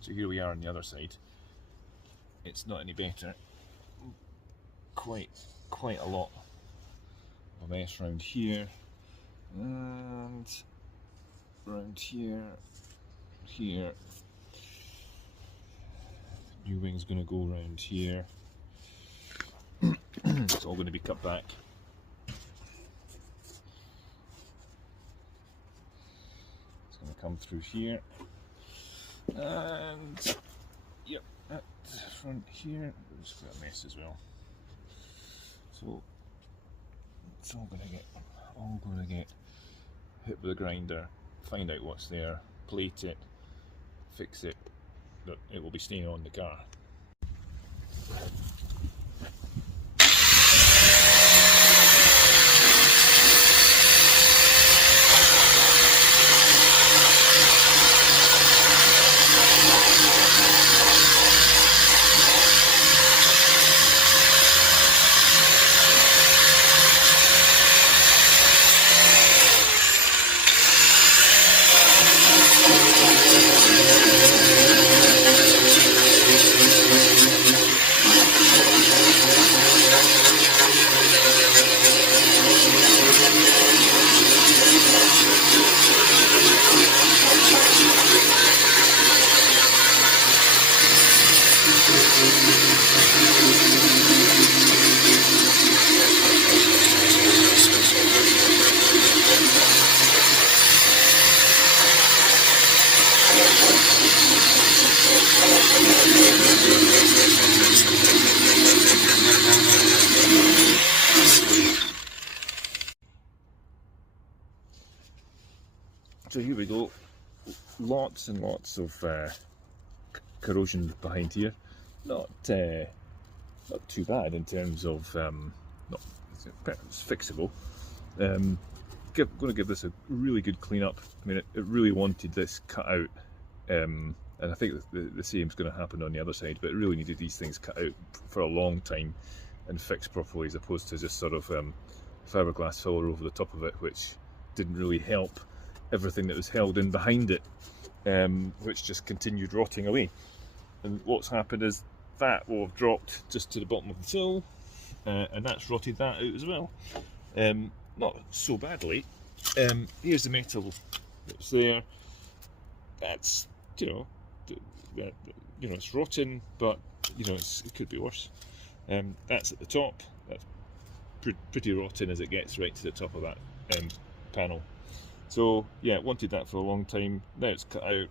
So here we are on the other side. It's not any better. Quite a lot of mess around here, and around here. New wing's going to go around here. It's all going to be cut back. It's going to come through here, and yep, that front here. It's got a mess as well. So it's all going to get hit with a grinder. Find out what's there, plate it, fix it. But it will be staying on the car. So here we go, lots and lots of corrosion behind here. Not too bad in terms of it's fixable. Going to give this a really good clean up. I mean, it really wanted this cut out, and I think the same's going to happen on the other side. But it really needed these things cut out for a long time and fixed properly, as opposed to just sort of fiberglass filler over the top of it, which didn't really help everything that was held in behind it, which just continued rotting away. And what's happened is that will have dropped just to the bottom of the sill, and that's rotted that out as well. Not so badly. Here's the metal that's there. That's it's rotten, but it could be worse. That's at the top. That's pretty rotten as it gets right to the top of that panel. So yeah, wanted that for a long time. Now it's cut out.